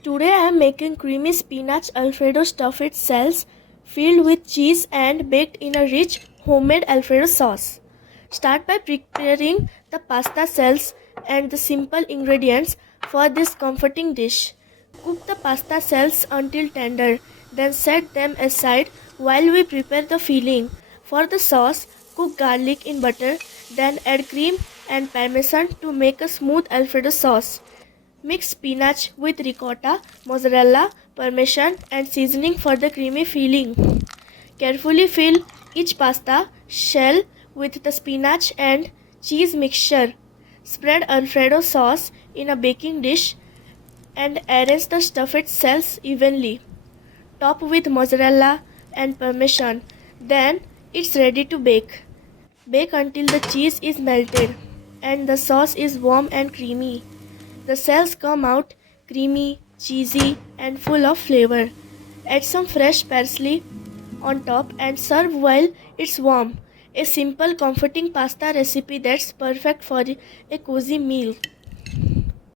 Today I am making creamy spinach Alfredo stuffed cells filled with cheese and baked in a rich homemade Alfredo sauce. Start by preparing the pasta cells and the simple ingredients for this comforting dish. Cook the pasta cells until tender, then set them aside while we prepare the filling. For the sauce, cook garlic in butter, then add cream and parmesan to make a smooth Alfredo sauce. Mix spinach with ricotta, mozzarella, parmesan and seasoning for the creamy filling. Carefully fill each pasta shell with the spinach and cheese mixture. Spread Alfredo sauce in a baking dish and arrange the stuffed cells evenly. Top with mozzarella and parmesan. Then it's ready to bake. Bake until the cheese is melted and the sauce is warm and creamy. The cells come out creamy, cheesy, and full of flavor. Add some fresh parsley on top and serve while it's warm. A simple, comforting pasta recipe that's perfect for a cozy meal.